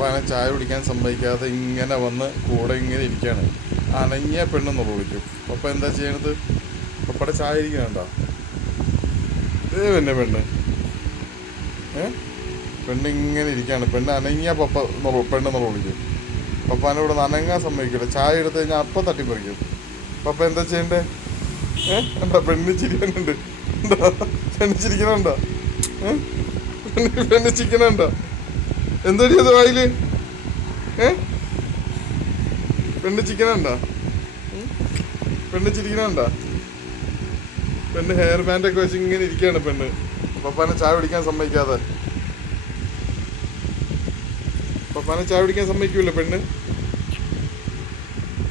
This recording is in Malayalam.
പപ്പാനെ ചായ കുടിക്കാൻ സമ്മതിക്കാതെ ഇങ്ങനെ വന്ന് കൂടെ ഇങ്ങനെ ഇരിക്കുകയാണ്. അനങ്ങിയ പെണ്ണെന്ന് വിളിക്കും. പപ്പ എന്താ ചെയ്യണത്? പപ്പയുടെ ചായ ഇരിക്കണുണ്ടോ? പിന്നെ പെണ്ണ് പെണ്ണ് ഇങ്ങനെ ഇരിക്കുകയാണ്. പെണ്ണ് അനങ്ങിയ പെണ്ണെന്ന് വിളിക്കും. പപ്പാനെ ഇവിടെ നിന്ന് അനങ്ങാൻ സമ്മതിക്കില്ല. ചായ എടുത്തു കഴിഞ്ഞാൽ അപ്പം തട്ടിപ്പറിക്കും. പപ്പ എന്താ ചെയ്യണ്ടേ? എന്താ പെണ്ണ് ചിരിക്കുന്നുണ്ട്? എന്താ പെണ്ണ് ചിരിക്കണുണ്ടോ? പെണ്ണ് ചിരിക്കണുണ്ടോ? എന്താടി അത് വായില്? പെണ്ണ് ചിരിക്കണുണ്ടോ? പെണ്ണ് ചിരിക്കണുണ്ടോ? പെണ്ണ് ഹെയർ ബാൻഡൊക്കെ വെച്ച് ഇങ്ങനെ ഇരിക്കുകയാണ് പെണ്ണ്. പപ്പാനെ ചായ കുടിക്കാൻ സമ്മതിക്കാതെ. പപ്പാനെ ചായ കുടിക്കാൻ സമ്മതിക്കൂല പെണ്ണ്.